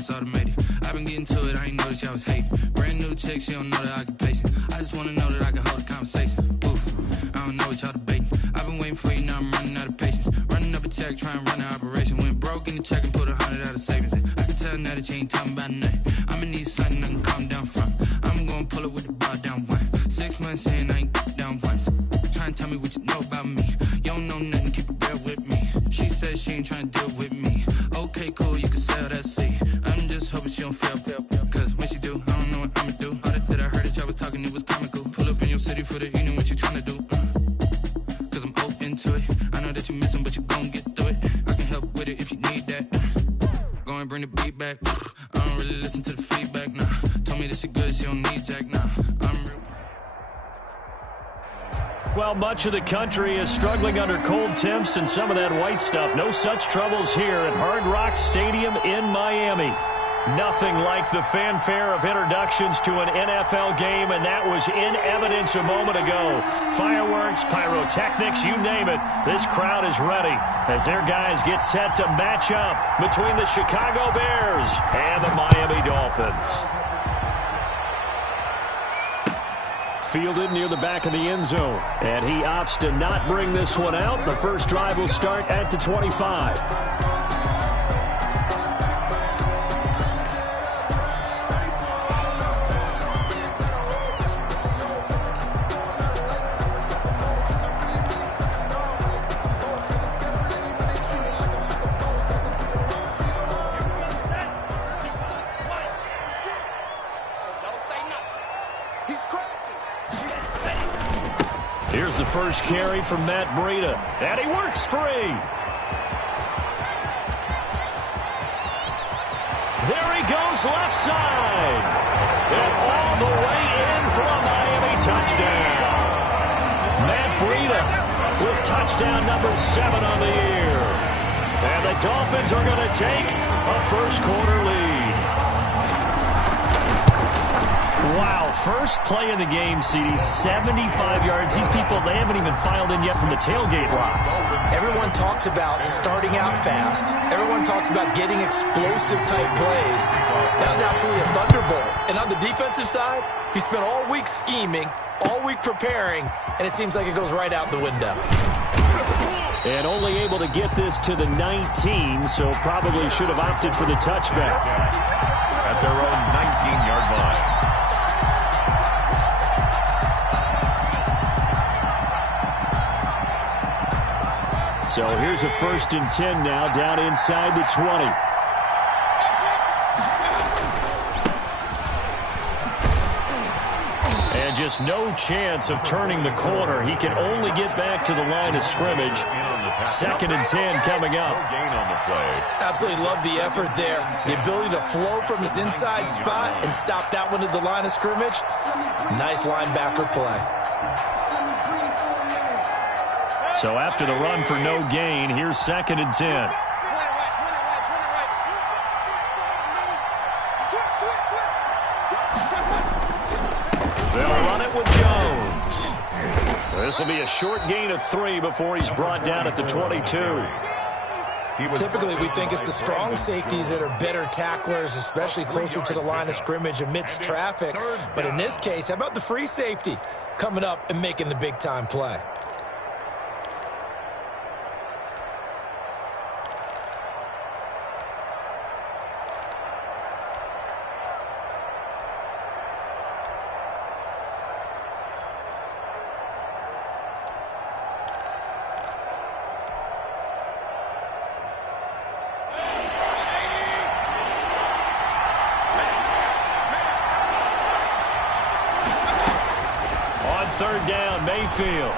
it's automated. I've been getting to it, I ain't noticed y'all was hating. Brand new chick, she don't know that I can pace it. I just wanna know that I can hold a conversation. Oof, I don't know what y'all debating. I've been waiting for you, now I'm running out of patience. Running up a check, trying to run an operation. Went broke in the check and put 100 out of savings in. I can tell now that you ain't talking about nothing. I'ma need something I can calm down from. I'm gonna pull it with the bar down one. 6 months in, I ain't down once. Trying to tell me what you know about me. You don't know nothing, keep it real with me. She says she ain't trying to deal with me. Okay, cool, you can sell that seat. I'm just hoping she don't fail. Cause when she do, I don't know what I'ma do. All that I heard that y'all was talking, it was comical. Pull up in your city for the evening, what you trying to do? Cause I'm open to it. I know that you missing, but you gon' get through it. I can help with it if you need that. Go and bring the beat back. I don't really listen to the feedback, nah. Told me that she good, she don't need Jack, nah. I'm real. Well, much of the country is struggling under cold temps and some of that white stuff. No such troubles here at Hard Rock Stadium in Miami. Nothing like the fanfare of introductions to an NFL game, and that was in evidence a moment ago. Fireworks, pyrotechnics, you name it. This crowd is ready as their guys get set to match up between the Chicago Bears and the Miami Dolphins. Fielded near the back of the end zone, and he opts to not bring this one out. The first drive will start at the 25. Here's the first carry from Matt Breida, and he works free. There he goes left side. And all the way in for a Miami touchdown. Matt Breida with touchdown number 7 on the year. And the Dolphins are going to take a first quarter lead. Wow, first play in the game, CD, 75 yards. These people, they haven't even filed in yet from the tailgate lots. Everyone talks about starting out fast. Everyone talks about getting explosive-type plays. That was absolutely a thunderbolt. And on the defensive side, he spent all week scheming, all week preparing, and it seems like it goes right out the window. And only able to get this to the 19, so probably should have opted for the touchback. At their own 19-yard line. So here's a 1st and 10 now, down inside the 20. And just no chance of turning the corner. He can only get back to the line of scrimmage. 2nd and 10 coming up. Absolutely love the effort there. The ability to flow from his inside spot and stop that one at the line of scrimmage. Nice linebacker play. So after the run for no gain, here's 2nd and 10. They'll run it with Jones. This will be a short gain of 3 before he's brought down at the 22. Typically, we think it's the strong safeties that are better tacklers, especially closer to the line of scrimmage amidst traffic. But in this case, how about the free safety coming up and making the big-time play? Third down, Mayfield.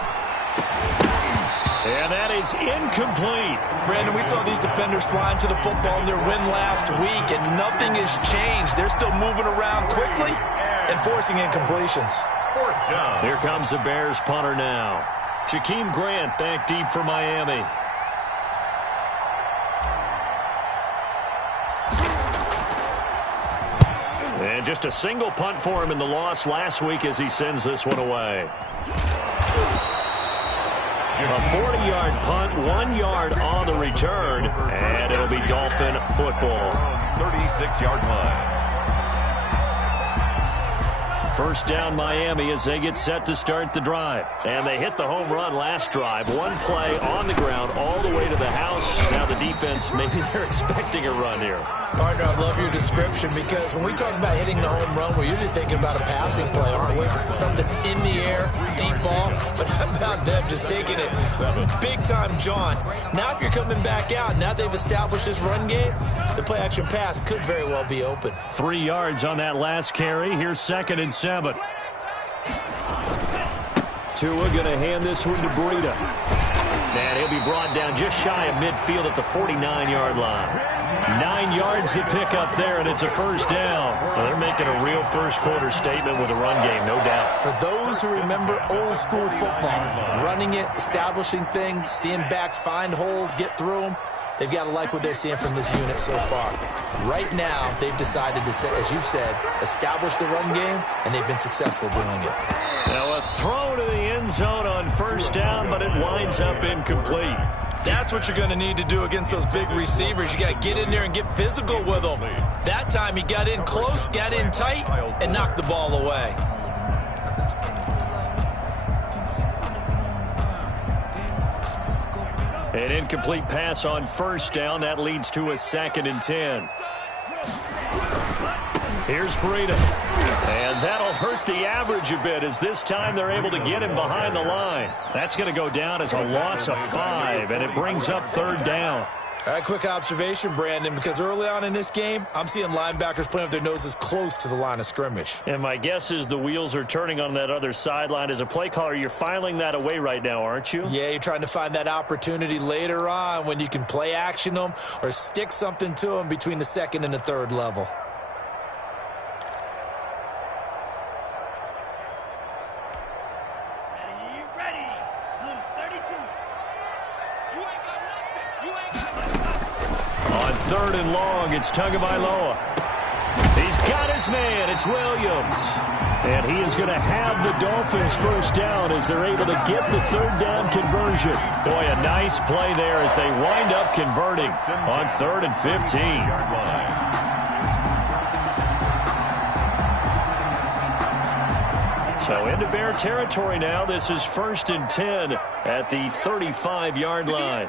And that is incomplete. Brandon, we saw these defenders flying to the football in their win last week, and nothing has changed. They're still moving around quickly and forcing incompletions. Here comes the Bears punter now. Jakeem Grant back deep for Miami. And just a single punt for him in the loss last week as he sends this one away. A 40-yard punt, 1 yard on the return, and it'll be Dolphin football. 36-yard line. First down Miami as they get set to start the drive. And they hit the home run last drive. One play on the ground all the way to the house. Now the defense, maybe they're expecting a run here. Partner, I love your description because when we talk about hitting the home run, we're usually thinking about a passing play, aren't we? Something in the air, deep ball. But how about them just taking it big time, John? Now if you're coming back out, now they've established this run game, the play-action pass could very well be open. 3 yards on that last carry. Here's 2nd and 7. Tua going to hand this one to Breida. And he'll be brought down just shy of midfield at the 49-yard line. 9 yards to pick up there, and it's a first down. So they're making a real first-quarter statement with a run game, no doubt. For those who remember old-school football, running it, establishing things, seeing backs find holes, get through them, they've got to like what they're seeing from this unit so far. Right now, they've decided to, as you've said, establish the run game, and they've been successful doing it. Now a throw to the end zone on first down, but it winds up incomplete. That's what you're going to need to do against those big receivers. You got to get in there and get physical with them. That time he got in close, got in tight, and knocked the ball away. An incomplete pass on first down. That leads to a 2nd and 10. Here's Breida. And that'll hurt the average a bit as this time they're able to get him behind the line. That's going to go down as a loss of 5, and it brings up 3rd down. All right, quick observation, Brandon, because early on in this game, I'm seeing linebackers playing with their noses close to the line of scrimmage. And my guess is the wheels are turning on that other sideline. As a play caller, you're filing that away right now, aren't you? Yeah, you're trying to find that opportunity later on when you can play action them or stick something to them between the 2nd and the 3rd level. On 3rd and long, it's Tagovailoa. He's got his man. It's Williams. And he is going to have the Dolphins first down as they're able to get the 3rd down conversion. Boy, a nice play there as they wind up converting on 3rd and 15. So into Bear territory now. This is 1st and 10 at the 35-yard line.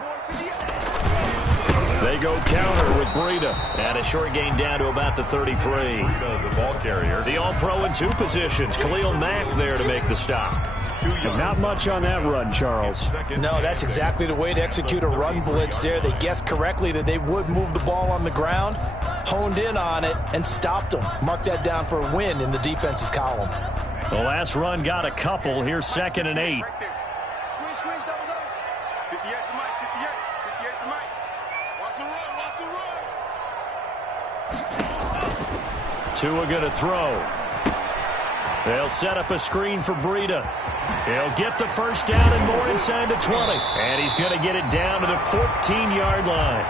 They go counter with Breida. And a short gain down to about the 33. The ball carrier. The all-pro in 2 positions. Khalil Mack there to make the stop. And not much on that run, Charles. No, that's exactly the way to execute a run blitz there. They guessed correctly that they would move the ball on the ground, honed in on it, and stopped them. Mark that down for a win in the defense's column. The last run got a couple. Here's 2nd and 8. Tua going to throw. They'll set up a screen for Breida. He'll get the first down and more inside the 20. And he's going to get it down to the 14-yard line.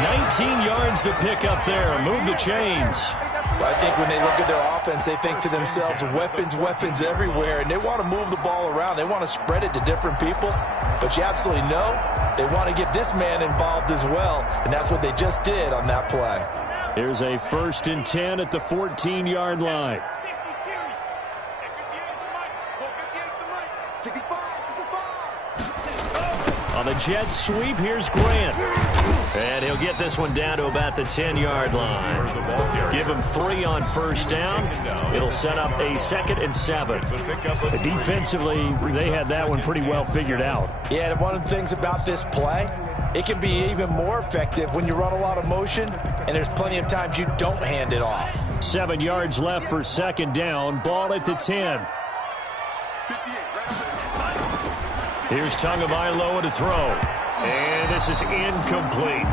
19 yards to pick up there. Move the chains. I think when they look at their offense, they think to themselves, weapons everywhere, and they want to move the ball around. They want to spread it to different people. But you absolutely know they want to get this man involved as well, and that's what they just did on that play. Here's a 1st and 10 at the 14-yard line. On the jet sweep, here's Grant. And he'll get this one down to about the 10-yard line. Give him 3 on first down. It'll set up a 2nd and 7. Defensively, they had that one pretty well figured out. Yeah, and one of the things about this play, it can be even more effective when you run a lot of motion, and there's plenty of times you don't hand it off. 7 yards left for 2nd down. Ball at the 10. Here's Tagovailoa to throw. And this is incomplete.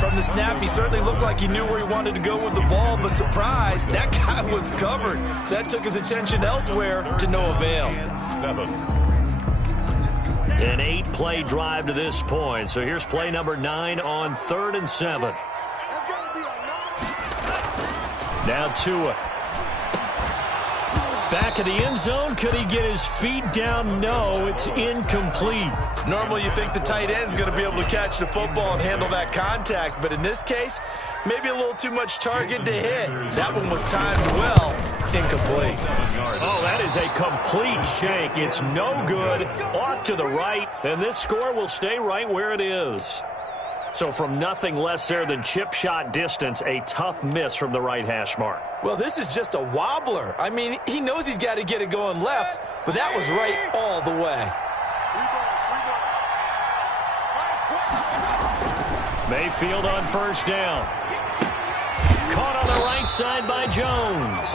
From the snap, he certainly looked like he knew where he wanted to go with the ball, but surprise, that guy was covered. So that took his attention elsewhere to no avail. An 8-play drive to this point. So here's play number 9 on 3rd and 7. Now Tua. Back of the end zone. Could he get his feet down? No, it's incomplete. Normally you think the tight end's going to be able to catch the football and handle that contact, but in this case, maybe a little too much target to hit. That one was timed well. Incomplete. Oh, that is a complete shank. It's no good. Off to the right, and this score will stay right where it is. So from nothing less there than chip shot distance, a tough miss from the right hash mark. Well, this is just a wobbler. I mean, he knows he's got to get it going left, but that was right all the way. Mayfield on first down. Caught on the right side by Jones.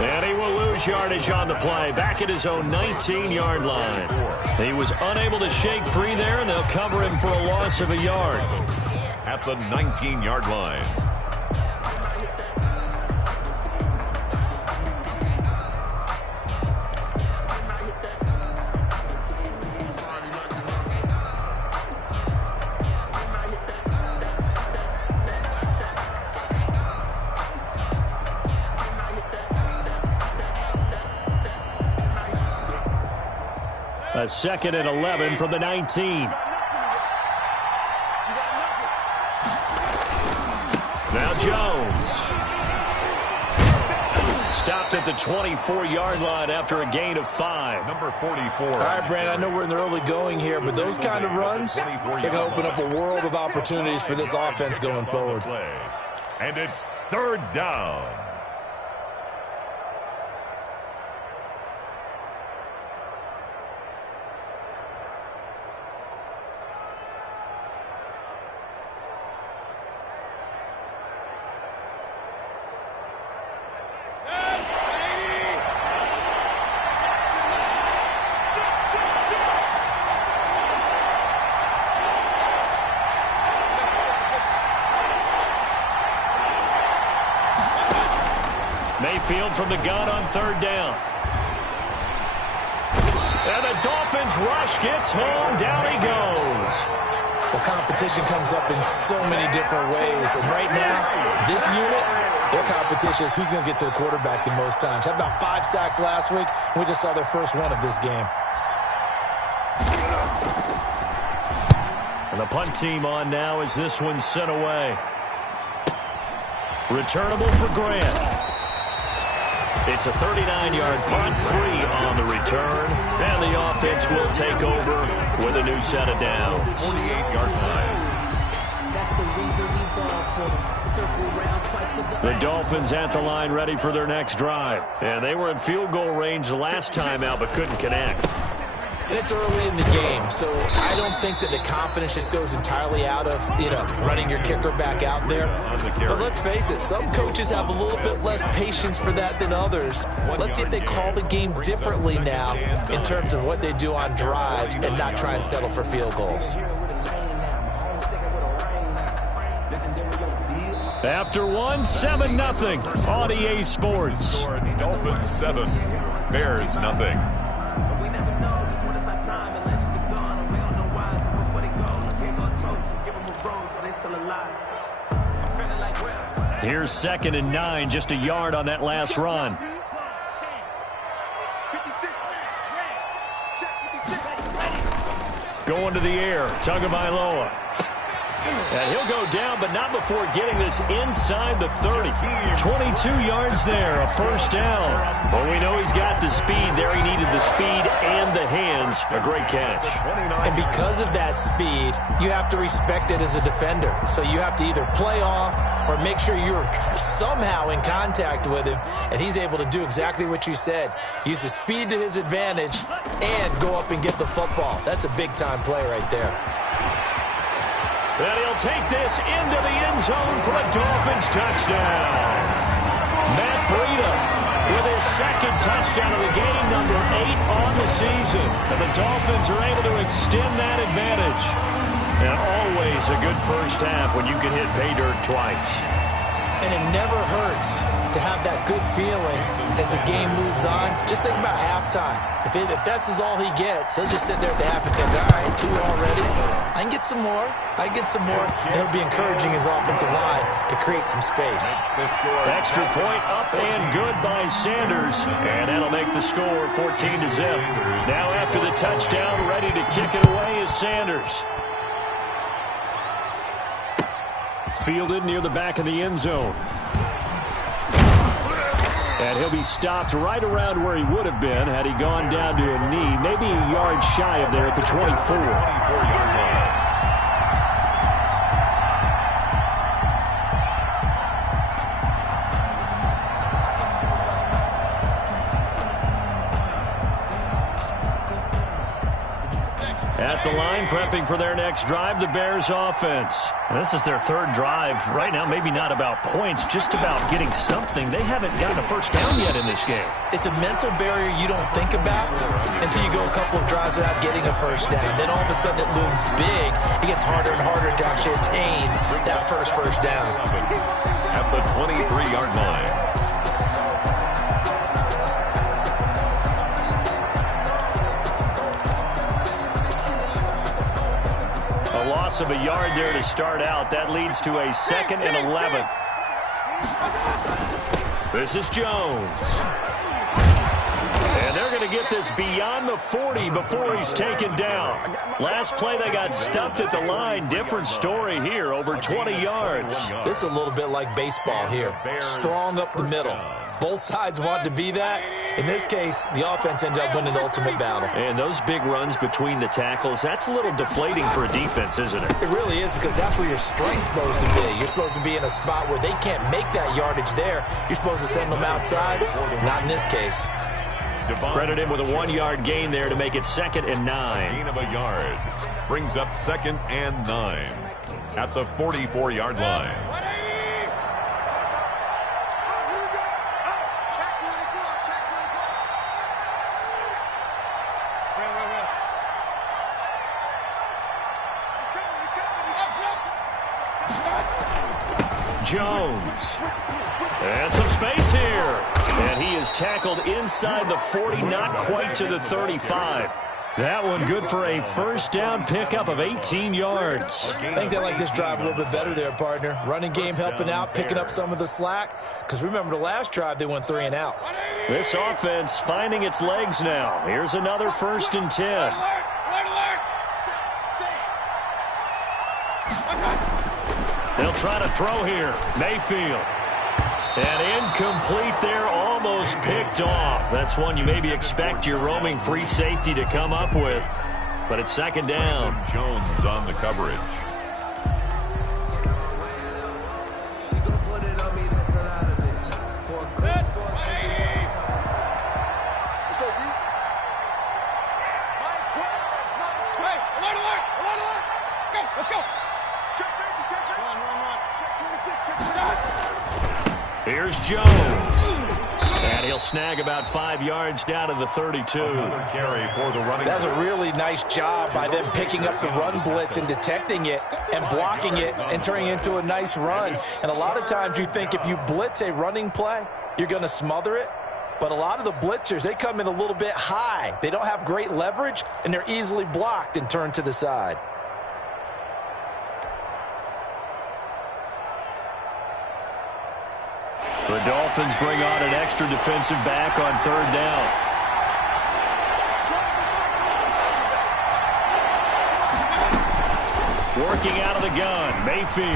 And he will lose yardage on the play. Back at his own 19-yard line. He was unable to shake free there, and they'll cover him for a loss of a yard. At the 19-yard line. A 2nd and 11 from the 19. Now Jones. Stopped at the 24-yard line after a gain of 5. Number 44. All right, Brandon, I know we're in the early going here, but those kind of runs, they can open up a world of opportunities for this offense going forward. And it's 3rd down. Mayfield from the gun on 3rd down. And the Dolphins rush gets home. Down he goes. Well, competition comes up in so many different ways. And right now, this unit, their competition is who's going to get to the quarterback the most times. Had about 5 sacks last week. We just saw their first one of this game. And the punt team on now as this one's sent away. Returnable for Grant. It's a 39-yard punt, 3 on the return, and the offense will take over with a new set of downs. 48-yard line. The Dolphins at the line ready for their next drive. And they were in field goal range last time out but couldn't connect. And it's early in the game, so I don't think that the confidence just goes entirely out of, running your kicker back out there. But let's face it, some coaches have a little bit less patience for that than others. Let's see if they call the game differently now in terms of what they do on drives and not try and settle for field goals. After 7-0 on EA Sports. Dolphins 7, Bears nothing. Here's 2nd and 9, just a yard on that last run. Going to the air, Tagovailoa. And he'll go down, but not before getting this inside the 30. 22 yards there, a first down. Well, we know he's got the speed there. He needed the speed and the hands. A great catch. And because of that speed, you have to respect it as a defender. So you have to either play off or make sure you're somehow in contact with him. And he's able to do exactly what you said. Use the speed to his advantage and go up and get the football. That's a big-time play right there. And he'll take this into the end zone for a Dolphins touchdown. Matt Breida with his 2nd touchdown of the game, number 8 on the season. And the Dolphins are able to extend that advantage. And always a good first half when you can hit pay dirt twice. And it never hurts to have that good feeling as the game moves on. Just think about halftime. If that's all he gets, he'll just sit there at the half and think, all right, 2 already. I can get some more. And it'll be encouraging his offensive line to create some space. Extra point up and good by Sanders. And that'll make the score 14-0. Now after the touchdown, ready to kick it away is Sanders. Fielded near the back of the end zone. And he'll be stopped right around where he would have been had he gone down to a knee, maybe a yard shy of there at the 24. 24-yard line. At the line, prepping for their next drive, the Bears offense. And this is their 3rd drive. Right now, maybe not about points, just about getting something. They haven't gotten a first down yet in this game. It's a mental barrier you don't think about until you go a couple of drives without getting a first down. Then all of a sudden it looms big. It gets harder and harder to actually attain that first down. At the 23-yard line. Of a yard there to start out. That leads to a 2nd and 11. This is Jones. And they're going to get this beyond the 40 before he's taken down. Last play, they got stuffed at the line. Different story here, over 20 yards. This is a little bit like baseball here. Strong up the middle. Both sides want to be that. In this case, the offense ended up winning the ultimate battle. And those big runs between the tackles, that's a little deflating for a defense, isn't it? It really is, because that's where your strength's supposed to be. You're supposed to be in a spot where they can't make that yardage there. You're supposed to send them outside. Not in this case. Credit him with a 1-yard gain there to make it 2nd and 9. Gain of a yard. Brings up 2nd and 9. At the 44-yard line. Jones. And some space here. And he is tackled inside the 40, not quite to the 35. That one good for a first down pickup of 18 yards. I think they like this drive a little bit better there, partner. Running game helping out, picking up some of the slack. Because remember, the last drive, they went 3 and out. This offense finding its legs now. Here's another 1st and 10. They'll try to throw here. Mayfield. And incomplete there, almost picked off. That's one you maybe expect your roaming free safety to come up with. But it's 2nd down. Jones on the coverage. Here's Jones. And he'll snag about 5 yards down to the 32. Carry for the running. That's a really nice job by them picking up the run blitz and detecting it and blocking it and turning it into a nice run. And a lot of times you think if you blitz a running play, you're going to smother it. But a lot of the blitzers, they come in a little bit high. They don't have great leverage, and they're easily blocked and turned to the side. The Dolphins bring on an extra defensive back on 3rd down. Working out of the gun, Mayfield.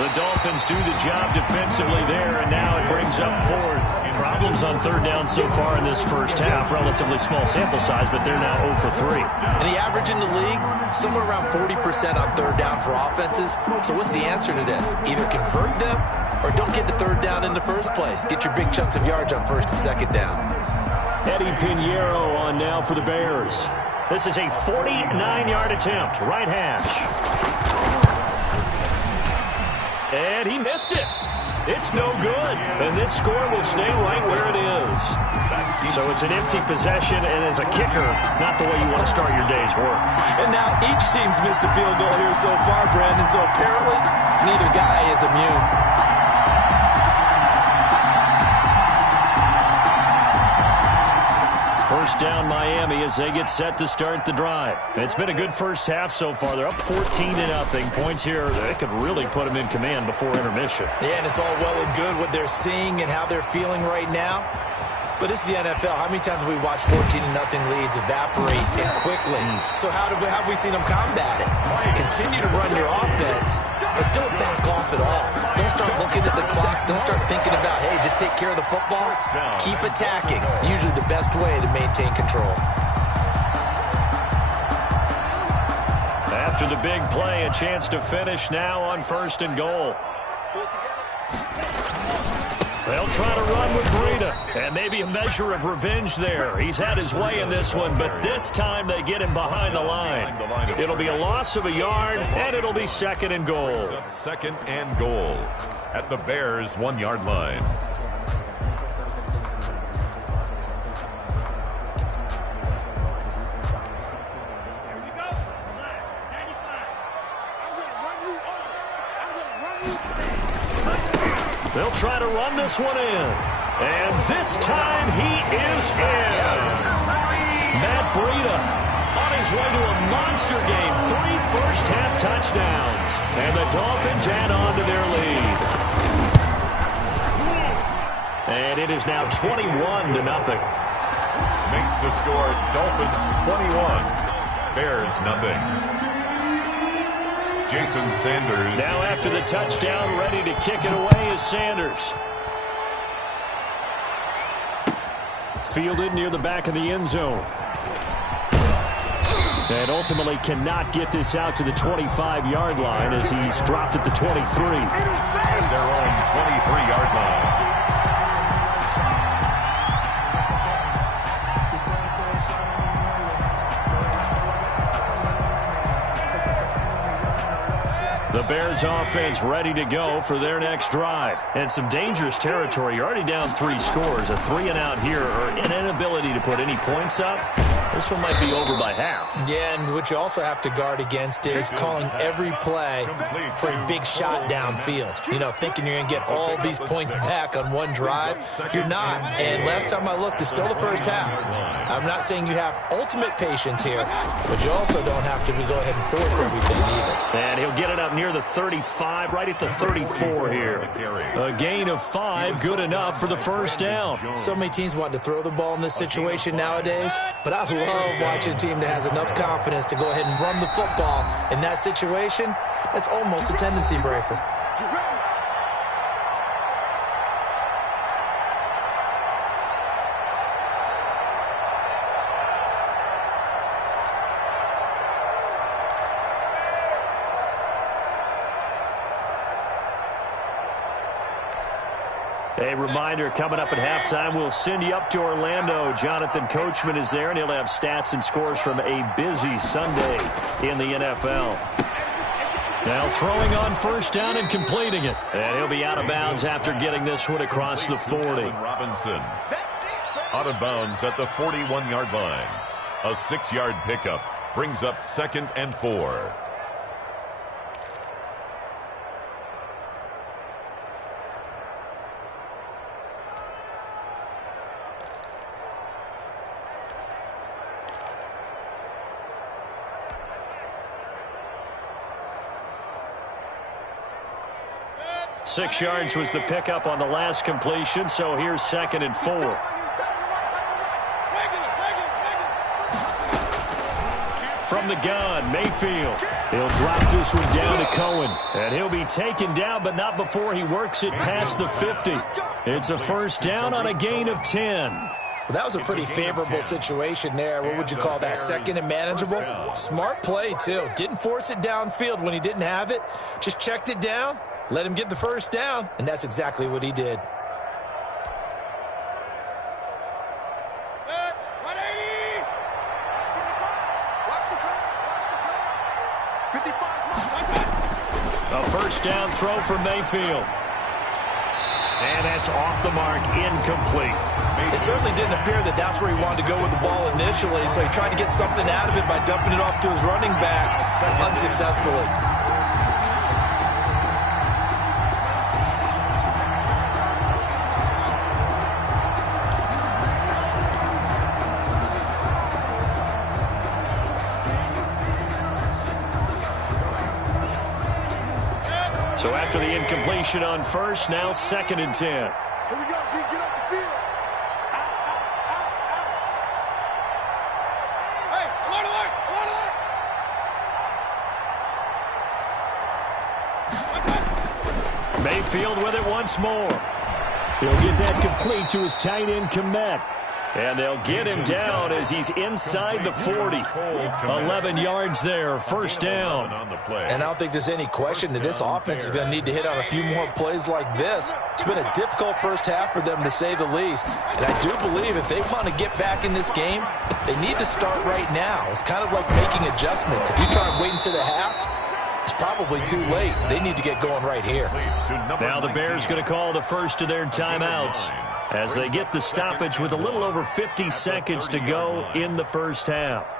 The Dolphins do the job defensively there, and now it brings up 4th. Problems on 3rd down so far in this first half. Relatively small sample size, but they're now 0 for 3. And the average in the league, somewhere around 40% on 3rd down for offenses. So what's the answer to this? Either convert them or don't get to 3rd down in the first place. Get your big chunks of yards on 1st and 2nd down. Eddie Pinheiro on now for the Bears. This is a 49-yard attempt, right hash. And he missed it. It's no good. And this score will stay right where it is. So it's an empty possession, and as a kicker, not the way you want to start your day's work. And now each team's missed a field goal here so far, Brandon, so apparently neither guy is immune. First down Miami as they get set to start the drive. It's been a good first half so far. They're up 14-0. Points here, they could really put them in command before intermission. Yeah, and it's all well and good what they're seeing and how they're feeling right now. But this is the NFL. How many times have we watched 14-0 leads evaporate and quickly? So how have we seen them combat it? Continue to run your offense, but don't back off at all. Don't start looking at the clock. Don't start thinking about, hey, just take care of the football. Keep attacking. Usually the best way to maintain control. After the big play, a chance to finish now on 1st and goal. They'll try to run with Breida, and maybe a measure of revenge there. He's had his way in this one, but this time they get him behind the line. It'll be a loss of a yard, and it'll be 2nd and goal. 2nd and goal at the Bears' 1-yard line. They'll try to run this one in. And this time he is in. Yes. Matt Breida on his way to a monster game. 3 first-half touchdowns. And the Dolphins add on to their lead. And it is now 21-0. Makes the score Dolphins 21, Bears nothing. Jason Sanders. Now after the touchdown, ready to kick it away is Sanders. Fielded near the back of the end zone. And ultimately cannot get this out to the 25-yard line as he's dropped at the 23. At their own 23-yard line. The Bears offense ready to go for their next drive. And some dangerous territory. You're already down 3 scores. A 3-and-out here or an inability to put any points up. This one might be over by half. Yeah, and what you also have to guard against is calling every play for a big shot downfield. You know, thinking you're going to get all these points back on one drive. You're not. And last time I looked, it's still the first half. I'm not saying you have ultimate patience here, but you also don't have to go ahead and force everything either. And he'll get it up near the 35, right at the 34 here. A gain of 5, good enough for the first down. So many teams want to throw the ball in this situation nowadays, but I love watching a team that has enough confidence to go ahead and run the football. In that situation, that's almost a tendency breaker. A reminder, coming up at halftime, we'll send you up to Orlando. Jonathan Coachman is there, and he'll have stats and scores from a busy Sunday in the NFL. Now throwing on first down and completing it. And he'll be out of bounds after getting this one across the 40. Robinson out of bounds at the 41-yard line. A 6-yard pickup brings up 2nd and 4. Six yards was the pickup on the last completion, so here's 2nd and 4. From the gun, Mayfield. He'll drop this one down to Cohen. And he'll be taken down, but not before he works it past the 50. It's a first down on a gain of 10. Well, that was a pretty favorable situation there. What would you call that? 2nd and manageable? Smart play, too. Didn't force it downfield when he didn't have it. Just checked it down. Let him get the first down, and that's exactly what he did. A first down throw for Mayfield. And that's off the mark, incomplete. It certainly didn't appear that that's where he wanted to go with the ball initially, so he tried to get something out of it by dumping it off to his running back unsuccessfully. So after the incompletion on first, now 2nd and 10. Here we go, D. Get off the field. Hey, alert, alert, alert. Mayfield with it once more. He'll get that complete to his tight end, Kmet. And they'll get him down as he's inside the 40. 11 yards there, first down. And I don't think there's any question that this offense is going to need to hit on a few more plays like this. It's been a difficult first half for them, to say the least. And I do believe if they want to get back in this game, they need to start right now. It's kind of like making adjustments. If you try and wait until the half, it's probably too late. They need to get going right here. Now the Bears going to call the first of their timeouts as they get the stoppage with a little over 50 seconds to go in the first half.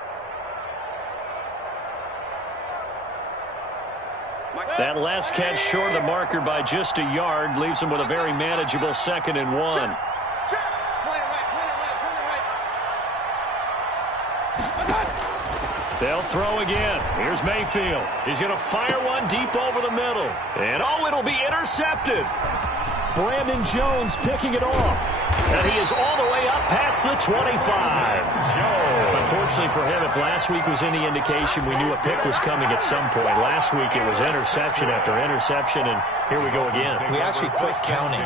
That last catch short of the marker by just a yard leaves them with a very manageable 2nd and 1. They'll throw again. Here's Mayfield. He's going to fire one deep over the middle. And it'll be intercepted. Brandon Jones picking it off. And he is all the way up past the 25. Unfortunately for him, if last week was any indication, we knew a pick was coming at some point. Last week it was interception after interception, and here we go again. We actually quit counting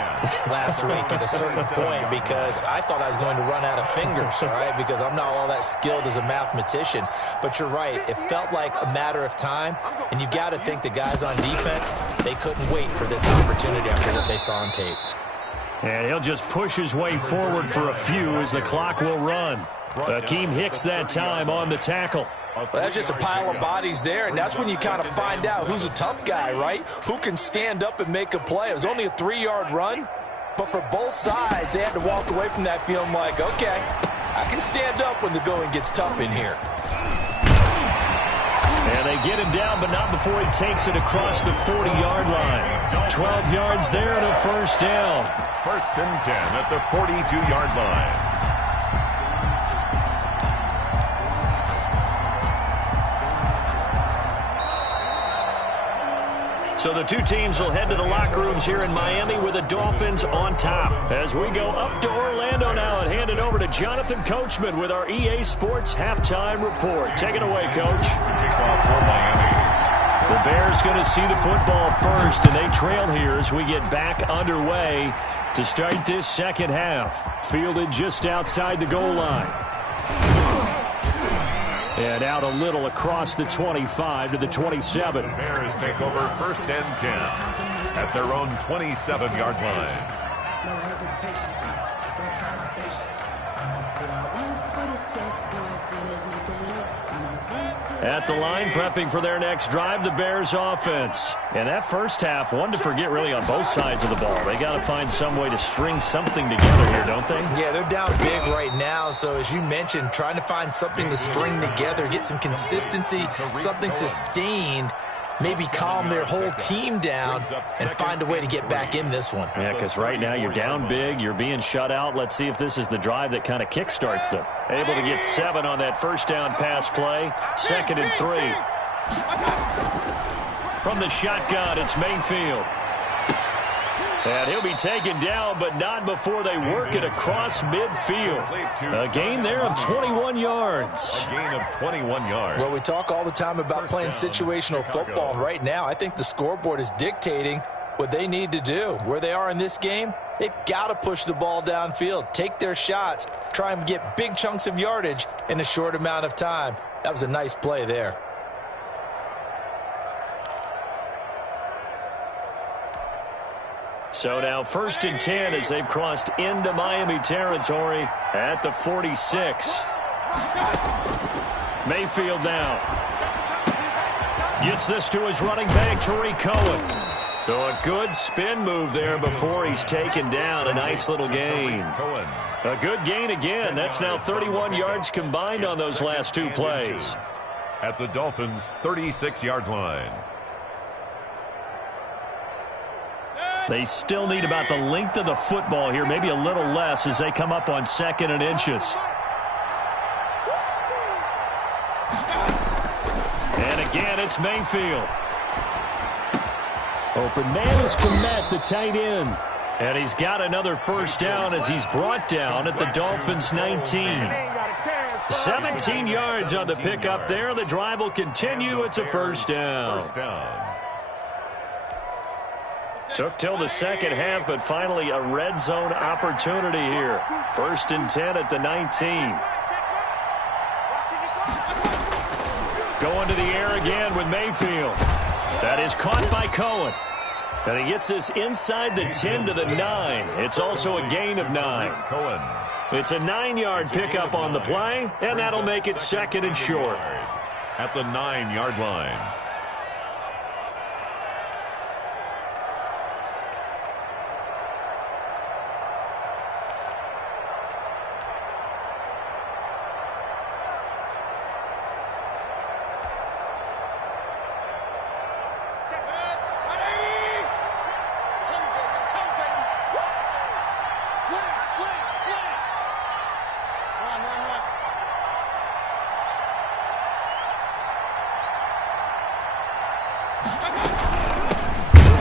last week at a certain point because I thought I was going to run out of fingers, all right, because I'm not all that skilled as a mathematician. But you're right. It felt like a matter of time, and you got to think the guys on defense, they couldn't wait for this opportunity after what they saw on tape. And he'll just push his way forward for a few as the clock will run. Akeem Hicks that time on the tackle. Well, that's just a pile of bodies there, and that's when you kind of find out who's a tough guy, right? Who can stand up and make a play. It was only a 3-yard run, but for both sides, they had to walk away from that feeling like, okay, I can stand up when the going gets tough in here. And they get him down, but not before he takes it across the 40-yard line. 12 yards there and a first down. 1st and 10 at the 42-yard line. So the two teams will head to the locker rooms here in Miami with the Dolphins on top. As we go up to Orlando now and hand it over to Jonathan Coachman with our EA Sports Halftime Report. Take it away, Coach. Kickoff for Miami. The Bears going to see the football first, and they trail here as we get back underway to start this second half. Fielded just outside the goal line. And out a little across the 25 to the 27. The Bears take over 1st and 10 at their own 27-yard line. No hesitation. Don't try my patience. At the line, prepping for their next drive, the Bears offense. And that first half, one to forget really on both sides of the ball. They got to find some way to string something together here, don't they? Yeah, they're down big right now. So as you mentioned, trying to find something to string together, get some consistency, something sustained, maybe calm their whole team down and find a way to get back in this one. Yeah, because right now you're down big, you're being shut out. Let's see if this is the drive that kind of kickstarts them. Able to get 7 on that first down pass play. 2nd and 3. From the shotgun, it's Mayfield. And he'll be taken down, but not before they work it across midfield. A gain there of 21 yards. A gain of 21 yards. Well, we talk all the time about playing situational football. And right now, I think the scoreboard is dictating what they need to do. Where they are in this game, they've got to push the ball downfield, take their shots, try and get big chunks of yardage in a short amount of time. That was a nice play there. So now 1st and 10 as they've crossed into Miami territory at the 46. Mayfield now. Gets this to his running back, Tariq Cohen. So a good spin move there before he's taken down. A nice little gain. A good gain again. That's now 31 yards combined on those last two plays. At the Dolphins' 36-yard line. They still need about the length of the football here, maybe a little less as they come up on 2nd and inches. And again, it's Mayfield. Open man is Kmet, the tight end. And he's got another first down as he's brought down at the Dolphins' 19. 17 yards on the pickup there. The drive will continue. It's a first down. Took till the second half, but finally a red zone opportunity here. 1st and 10 at the 19. Going to the air again with Mayfield. That is caught by Cohen. And he gets this inside the 10 to the 9. It's also a gain of 9. Cohen. It's a 9-yard pickup on the play, and that'll make it 2nd and short. At the 9-yard line.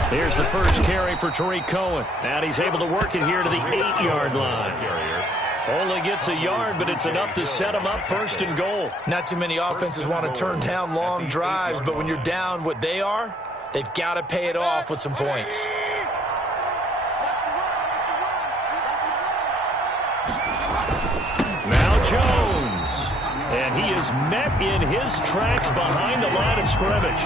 Here's the first carry for Tariq Cohen. And he's able to work it here to the 8-yard line. Only gets a yard, but it's enough to set him up 1st and goal. Not too many offenses want to turn down long drives, but when you're down what they are, they've got to pay it off with some points. Now Jones. And he is met in his tracks behind the line of scrimmage.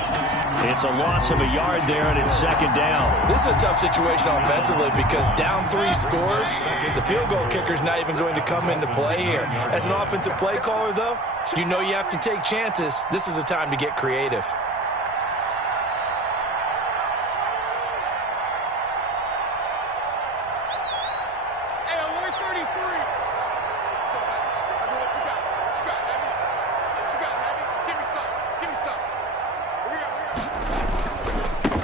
It's a loss of a yard there, and it's 2nd down. This is a tough situation offensively because down 3 scores, the field goal kicker's not even going to come into play here. As an offensive play caller, though, you know you have to take chances. This is a time to get creative.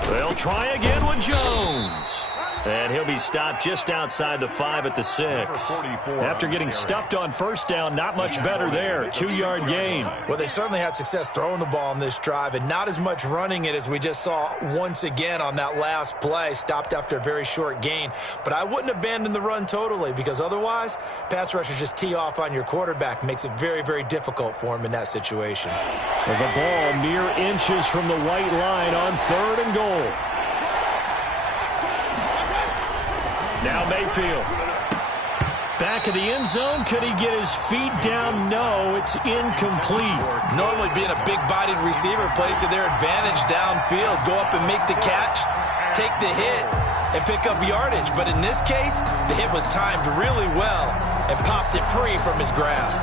They'll try again with Jones. And he'll be stopped just outside the 5 at the 6. After getting stuffed on 1st down, not much better there. 2-yard gain. Well, they certainly had success throwing the ball on this drive and not as much running it as we just saw once again on that last play. Stopped after a very short gain. But I wouldn't abandon the run totally because otherwise, pass rushers just tee off on your quarterback. Makes it very, very difficult for him in that situation. Well, the ball mere inches from the white line on 3rd and goal. Now Mayfield. Back of the end zone. Could he get his feet down? No, it's incomplete. Normally being a big-bodied receiver plays to their advantage downfield. Go up and make the catch, take the hit, and pick up yardage. But in this case, the hit was timed really well and popped it free from his grasp.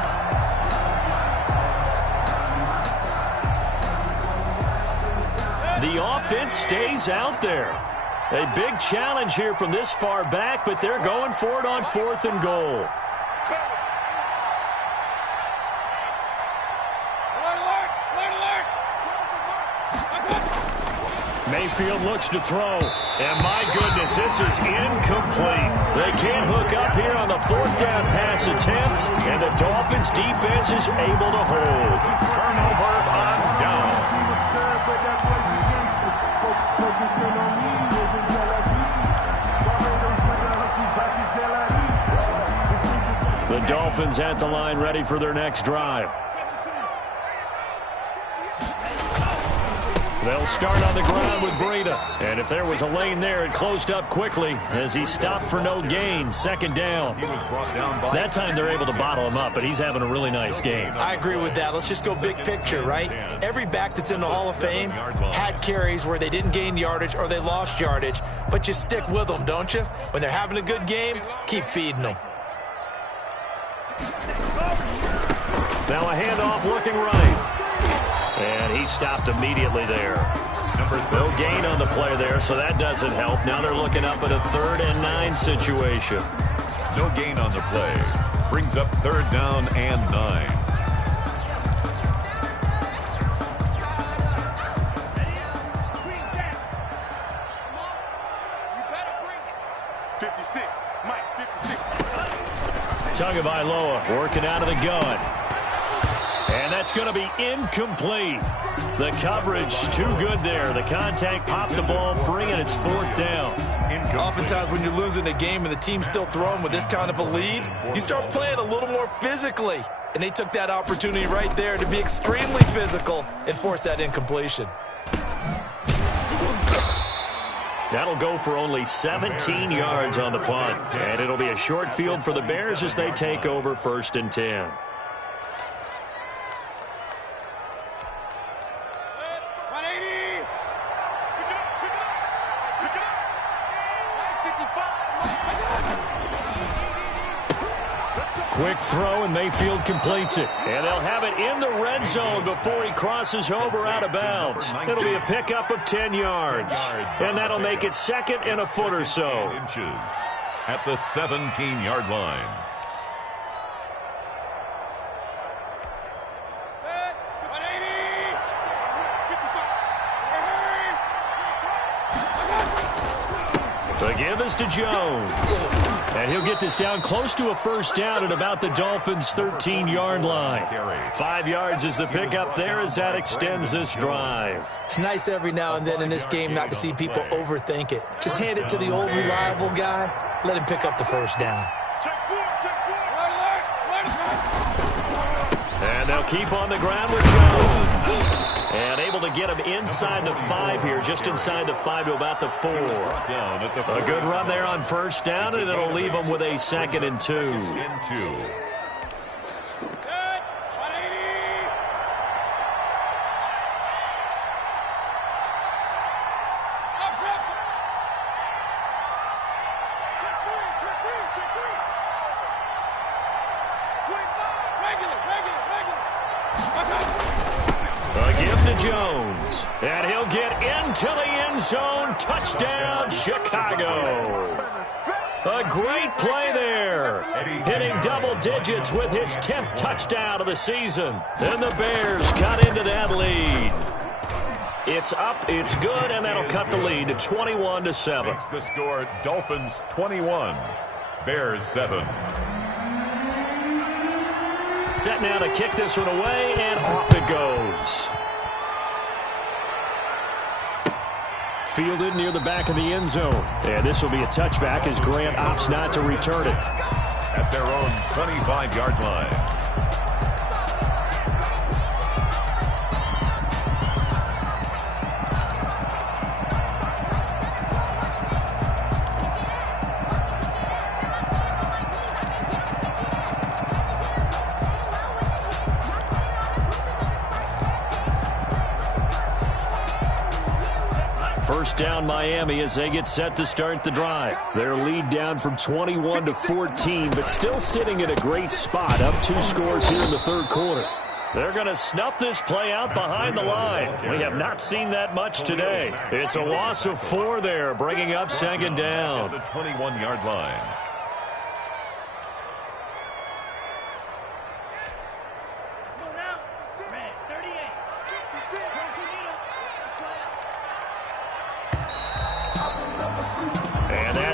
The offense stays out there. A big challenge here from this far back, but they're going for it on 4th and goal. Mayfield looks to throw. And my goodness, this is incomplete. They can't hook up here on the 4th down pass attempt, and the Dolphins defense is able to hold. Turnover on down. The Dolphins at the line ready for their next drive. They'll start on the ground with Breida. And if there was a lane there, it closed up quickly as he stopped for no gain. 2nd down. That time they're able to bottle him up, but he's having a really nice game. I agree with that. Let's just go big picture, right? Every back that's in the Hall of Fame had carries where they didn't gain yardage or they lost yardage, but you stick with them, don't you? When they're having a good game, keep feeding them. Now a handoff looking right. And he stopped immediately there. No gain on the play there, so that doesn't help. Now they're looking up at a 3rd and 9 situation. No gain on the play. Brings up 3rd down and 9. Tagovailoa working out of the gun. And that's going to be incomplete. The coverage too good there. The contact popped the ball free, and it's 4th down. Oftentimes when you're losing a game and the team's still throwing with this kind of a lead, you start playing a little more physically. And they took that opportunity right there to be extremely physical and force that incompletion. That'll go for only 17 yards on the punt. And it'll be a short field for the Bears as they take over 1st and 10. Quick throw, and Mayfield completes it. And they'll have it in the red zone before he crosses over out of bounds. It'll be a pickup of 10 yards. And that'll make it 2nd and a foot or so. At the 17-yard line. The give is to Jones. And he'll get this down close to a 1st down at about the Dolphins' 13-yard line. 5 yards is the pickup there as that extends this drive. It's nice every now and then in this game not to see people overthink it. Just hand it to the old reliable guy. Let him pick up the 1st down. And they'll keep on the ground with Jones. And able to get him inside the 5 here, just inside the 5 to about the 4. A good run there on 1st down, and it'll leave him with a 2nd and 2. Jones, and he'll get into the end zone. Touchdown, Chicago. A great play there. Hitting double digits with his 10th touchdown of the season. And the Bears got into that lead. It's up, it's good, and that'll cut the lead to 21-7. Makes the score Dolphins 21, Bears 7. Set now to kick this one away, and off it goes. Fielded near the back of the end zone. And this will be a touchback as Grant opts not to return it. At their own 25-yard line. First down Miami as they get set to start the drive. Their lead down from 21 to 14, but still sitting in a great spot, up 2 scores here in the 3rd quarter. They're going to snuff this play out behind the line. We have not seen that much today. It's a loss of 4 there, bringing up 2nd down. The 21-yard line.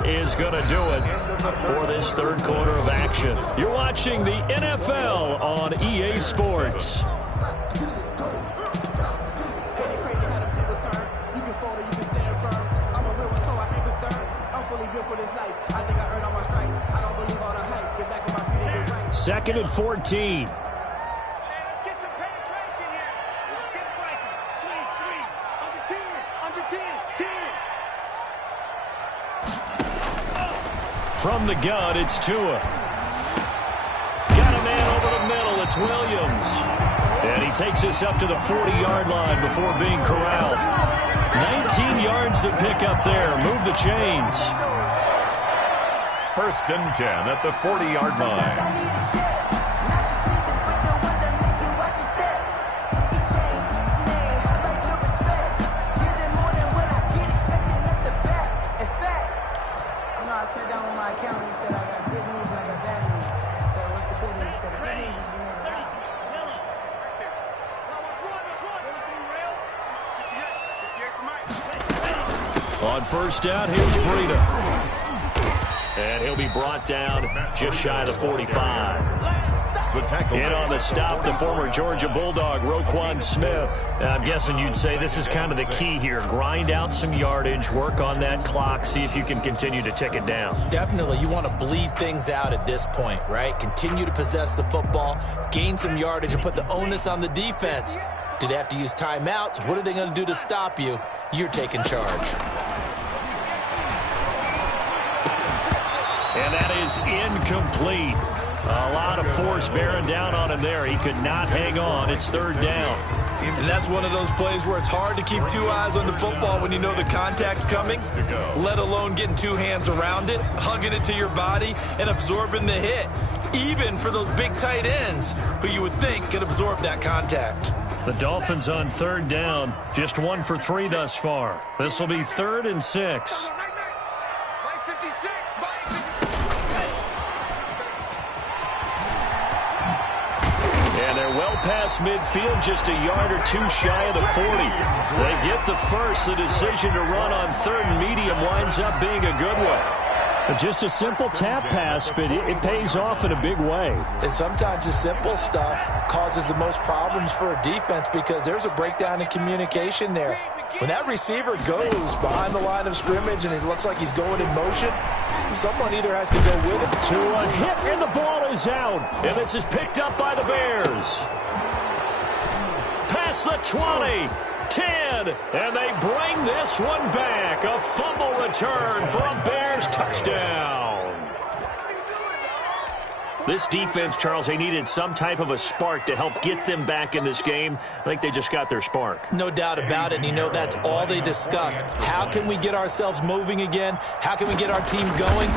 Is going to do it for this 3rd quarter of action. You're watching the NFL on EA Sports. Second and 14. From the gun, it's Tua. Got a man over the middle. It's Williams. And he takes us up to the 40-yard line before being corralled. 19 yards to pick up there. Move the chains. 1st and 10 at the 40-yard line. On first down, here's Breida. And he'll be brought down just shy of the 45. In on the stop, the former Georgia Bulldog, Roquan Smith. I'm guessing you'd say this is kind of the key here. Grind out some yardage, work on that clock, see if you can continue to tick it down. Definitely, you want to bleed things out at this point, right? Continue to possess the football, gain some yardage, and put the onus on the defense. Do they have to use timeouts? What are they going to do to stop you? You're taking charge. And that is incomplete. A lot of force bearing down on him there. He could not hang on. It's third down. And that's one of those plays where it's hard to keep two eyes on the football when you know the contact's coming, let alone getting two hands around it, hugging it to your body, and absorbing the hit, even for those big tight ends who you would think could absorb that contact. The Dolphins on third down, just 1 for 3 thus far. This will be 3rd and 6. And they're well past midfield, just a yard or two shy of the 40. They get the first. The decision to run on 3rd and medium winds up being a good one. Just a simple tap pass, but it pays off in a big way. And sometimes the simple stuff causes the most problems for a defense because there's a breakdown in communication there. When that receiver goes behind the line of scrimmage and it looks like he's going in motion, someone either has to go with it. To a hit, and the ball is out. And this is picked up by the Bears. Past the 20, 10, and they bring this one back. A fumble return for a Bears touchdown. This defense, Charles, they needed some type of a spark to help get them back in this game. I think they just got their spark. No doubt about it, and you know that's all they discussed. How can we get ourselves moving again? How can we get our team going?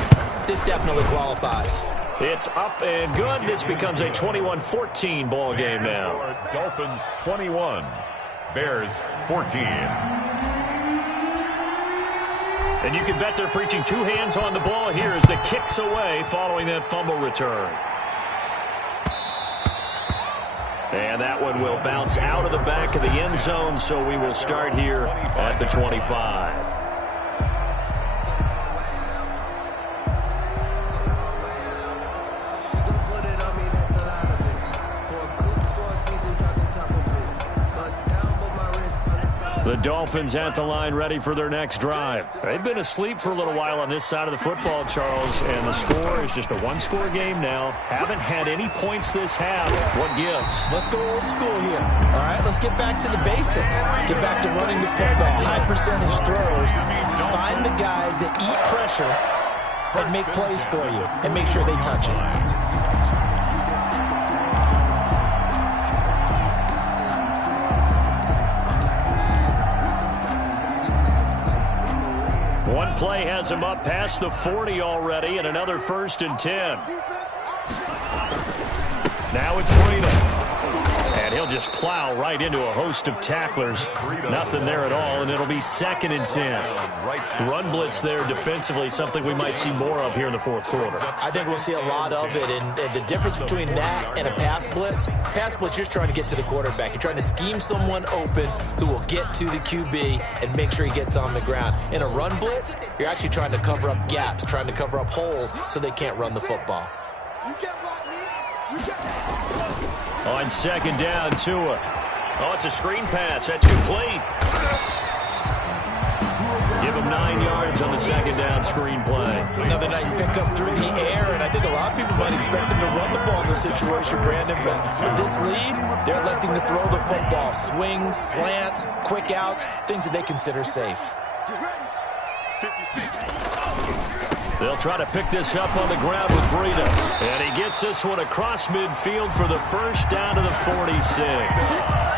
This definitely qualifies. It's up and good. This becomes a 21-14 ball game now. Dolphins 21, Bears 14. And you can bet they're preaching two hands on the ball here as the kick's away following that fumble return. And that one will bounce out of the back of the end zone, so we will start here at the 25. The Dolphins at the line, ready for their next drive. They've been asleep for a little while on this side of the football, Charles, and the score is just a one-score game now. Haven't had any points this half. What gives? Let's go old school here. All right, let's get back to the basics. Get back to running the football, high percentage throws. Find the guys that eat pressure and make plays for you, and make sure they touch it. One play has him up past the 40 already, and another 1st and 10. Now it's Breida. And he'll just plow right into a host of tacklers. Nothing there at all, and it'll be 2nd and 10. Run blitz there defensively, something we might see more of here in the fourth quarter. I think we'll see a lot of it, and the difference between that and a pass blitz, you're just trying to get to the quarterback. You're trying to scheme someone open who will get to the QB and make sure he gets on the ground. In a run blitz, you're actually trying to cover up gaps, trying to cover up holes so they can't run the football. You get Rodney. You get On 2nd down, Tua. Oh, it's a screen pass. That's complete. Give him 9 yards on the 2nd down screen play. Another nice pickup through the air, and I think a lot of people might expect them to run the ball in this situation, Brandon, but with this lead, they're electing to throw the football. Swings, slants, quick outs, things that they consider safe. Get ready. 56. They'll try to pick this up on the ground with Breida. And he gets this one across midfield for the first down to the 46.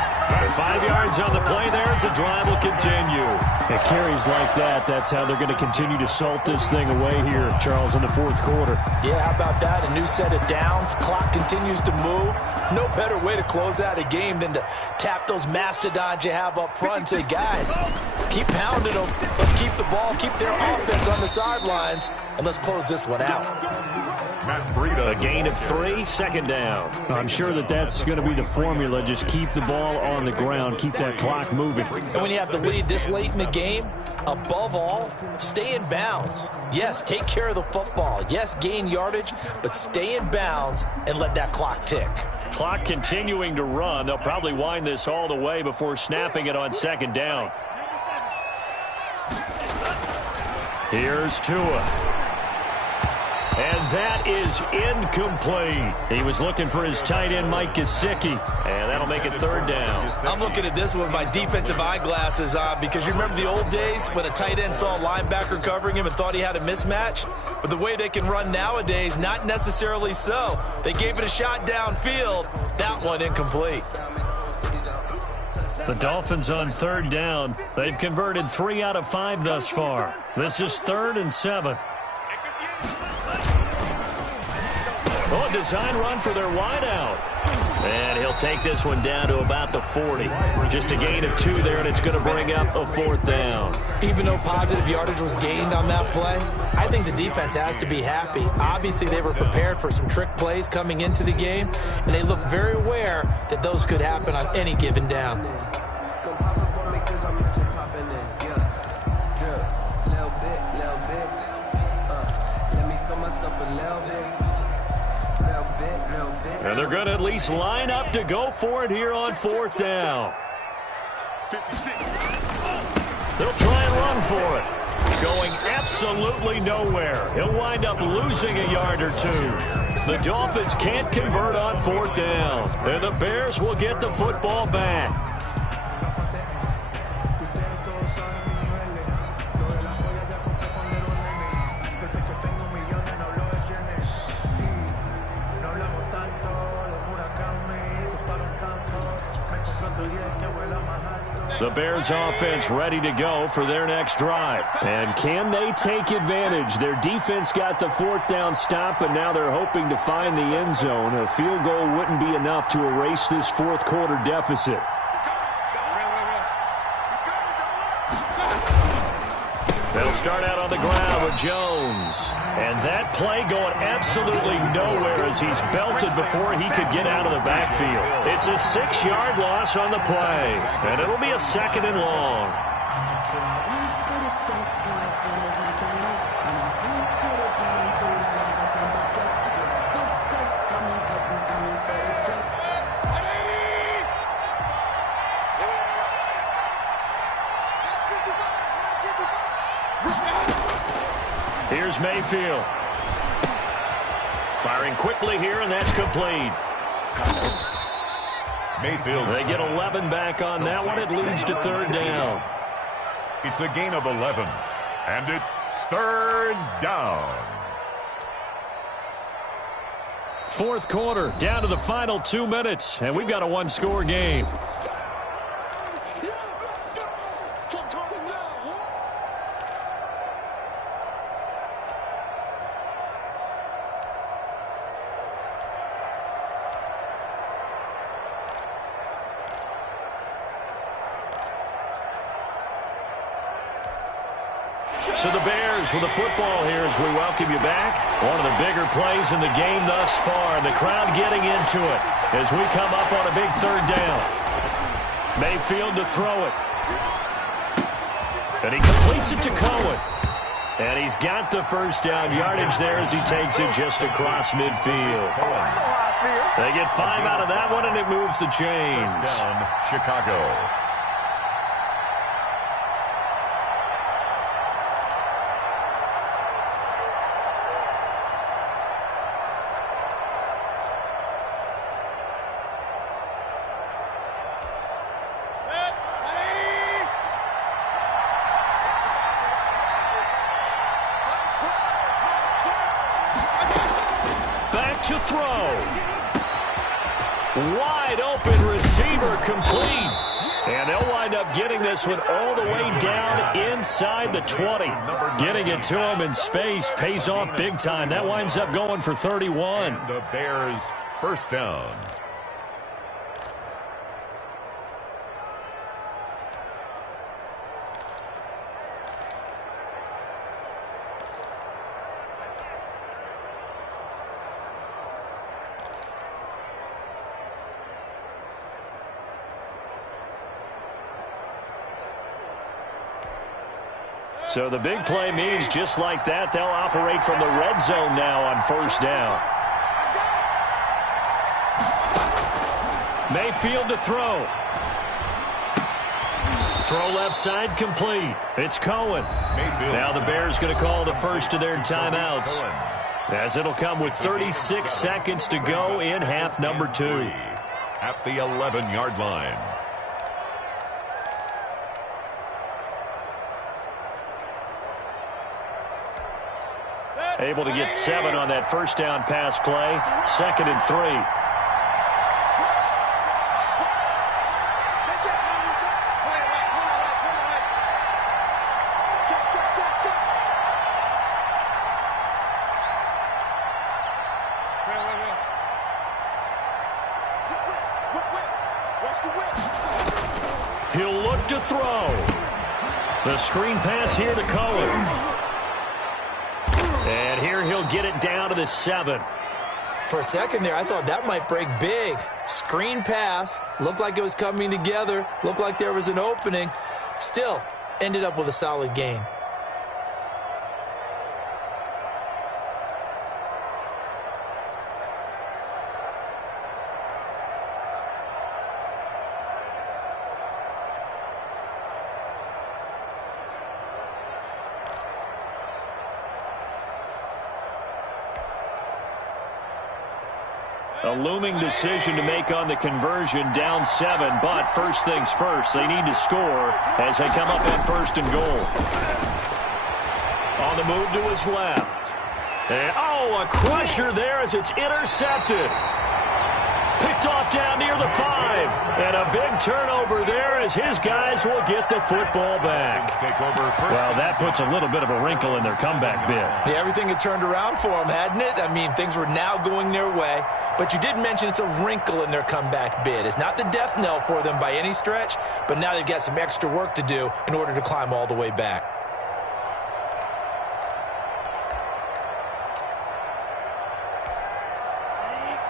5 yards on the play there as the drive will continue. It carries like that. That's how they're going to continue to salt this thing away here, Charles, in the fourth quarter. Yeah, how about that? A new set of downs. Clock continues to move. No better way to close out a game than to tap those mastodons you have up front and say, guys, keep pounding them. Let's keep the ball, keep their offense on the sidelines, and let's close this one out. A gain of 3, 2nd down. I'm sure that's going to be the formula. Just keep the ball on the ground, keep that clock moving. And when you have the lead this late in the game, Above all, stay in bounds. Yes, take care of the football. Yes, gain yardage, but stay in bounds and let that clock tick. Clock continuing to run. They'll probably wind this all the way before snapping it on second down. Here's Tua. And that is incomplete. He was looking for his tight end, Mike Gesicki, and that'll make it third down. I'm looking at this with my defensive eyeglasses on because you remember the old days when a tight end saw a linebacker covering him and thought he had a mismatch? But the way they can run nowadays, not necessarily so. They gave it a shot downfield. That one incomplete. The Dolphins on third down. They've converted 3 out of 5 thus far. This is 3rd and 7. Oh, a design run for their wideout. And he'll take this one down to about the 40. Just a gain of 2 there, and it's going to bring up a 4th down. Even though positive yardage was gained on that play, I think the defense has to be happy. Obviously, they were prepared for some trick plays coming into the game, and they looked very aware that those could happen on any given down. And they're going to at least line up to go for it here on 4th down. 56. They'll try and run for it. Going absolutely nowhere. He'll wind up losing a yard or 2. The Dolphins can't convert on 4th down. And the Bears will get the football back. The Bears offense ready to go for their next drive. And can they take advantage? Their defense got the 4th down stop, and now they're hoping to find the end zone. A field goal wouldn't be enough to erase this 4th quarter deficit. They'll start out on the ground with Jones. And that play going absolutely nowhere as he's belted before he could get out of the backfield. It's a 6-yard loss on the play, and it'll be a 2nd and long. Here's Mayfield. Firing quickly here, and that's complete. Mayfield. They get 11 back on that one. It leads to 3rd down. It's a gain of 11, and it's 3rd down. 4th quarter, down to the final 2 minutes, and we've got a 1-score game. So the Bears with the football here as we welcome you back. One of the bigger plays in the game thus far, and the crowd getting into it as we come up on a big 3rd down. Mayfield to throw it. And he completes it to Cohen. And he's got the 1st down yardage there as he takes it just across midfield. They get 5 out of that one, and it moves the chains. Down, Chicago. To throw. Wide open receiver complete. And they'll wind up getting this one all the way down inside the 20. Getting it to him in space pays off big time. That winds up going for 31. And the Bears 1st down. So the big play means just like that, they'll operate from the red zone now on first down. Mayfield to throw. Throw left side complete. It's Cohen. Now the Bears going to call the first of their timeouts, as it'll come with 36 seconds to go in half number 2. At the 11-yard line. Able to get 7 on that first down pass play. 2nd and 3. He'll look to throw. The screen pass here to Cohen. And here he'll get it down to the 7. For a second there, I thought that might break big. Screen pass. Looked like it was coming together. Looked like there was an opening. Still, ended up with a solid gain. A looming decision to make on the conversion, down 7, but first things first, they need to score as they come up on 1st and goal. On the move to his left. And, a crusher there as it's intercepted. Picked off down near the 5. And a big turnover there as his guys will get the football back. Well, that puts a little bit of a wrinkle in their comeback bid. Yeah, everything had turned around for them, hadn't it? I mean, things were now going their way. But you did mention it's a wrinkle in their comeback bid. It's not the death knell for them by any stretch, but now they've got some extra work to do in order to climb all the way back.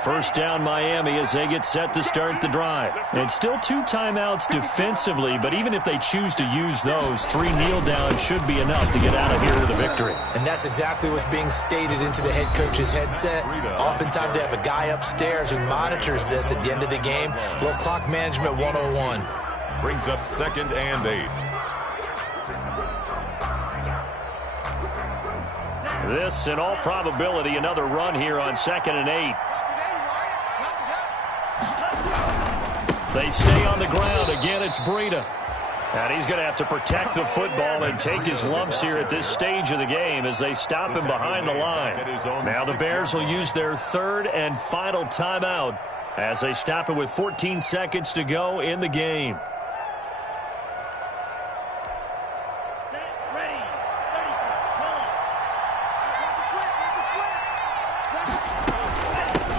First down Miami as they get set to start the drive. And still 2 timeouts defensively, but even if they choose to use those, 3 kneel downs should be enough to get out of here to the victory. And that's exactly what's being stated into the head coach's headset. Oftentimes they have a guy upstairs who monitors this at the end of the game. Little clock management 101. Brings up 2nd and 8. This, in all probability, another run here on 2nd and 8. They stay on the ground. Again, it's Breida. And he's going to have to protect the football and take his lumps here at this stage of the game as they stop him behind the line. Now the Bears will use their 3rd and final timeout as they stop it with 14 seconds to go in the game.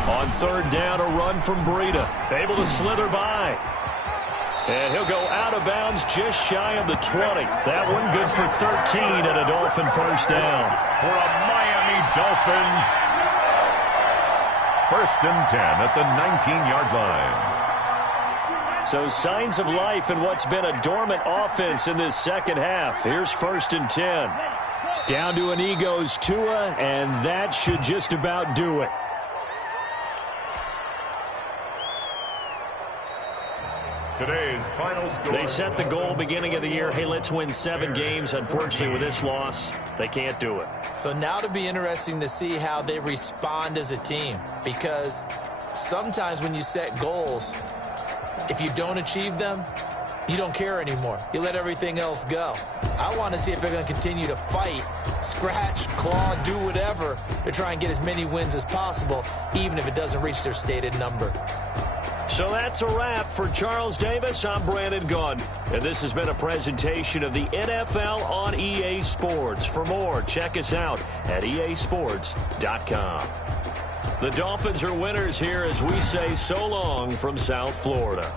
On 3rd down, a run from Breida. Able to slither by. And he'll go out of bounds just shy of the 20. That one good for 13 and a Dolphin first down. For a Miami Dolphin. 1st and 10 at the 19-yard line. So signs of life in what's been a dormant offense in this second half. Here's 1st and 10. Down to an Eagles Tua, and that should just about do it. Today's final score. They set the goal beginning of the year. Hey, let's win 7 games. Unfortunately, with this loss, they can't do it. So now to be interesting to see how they respond as a team. Because sometimes when you set goals, if you don't achieve them, you don't care anymore. You let everything else go. I want to see if they're going to continue to fight, scratch, claw, do whatever to try and get as many wins as possible, even if it doesn't reach their stated number. So that's a wrap for Charles Davis. I'm Brandon Gunn, and this has been a presentation of the NFL on EA Sports. For more, check us out at easports.com. The Dolphins are winners here as we say so long from South Florida.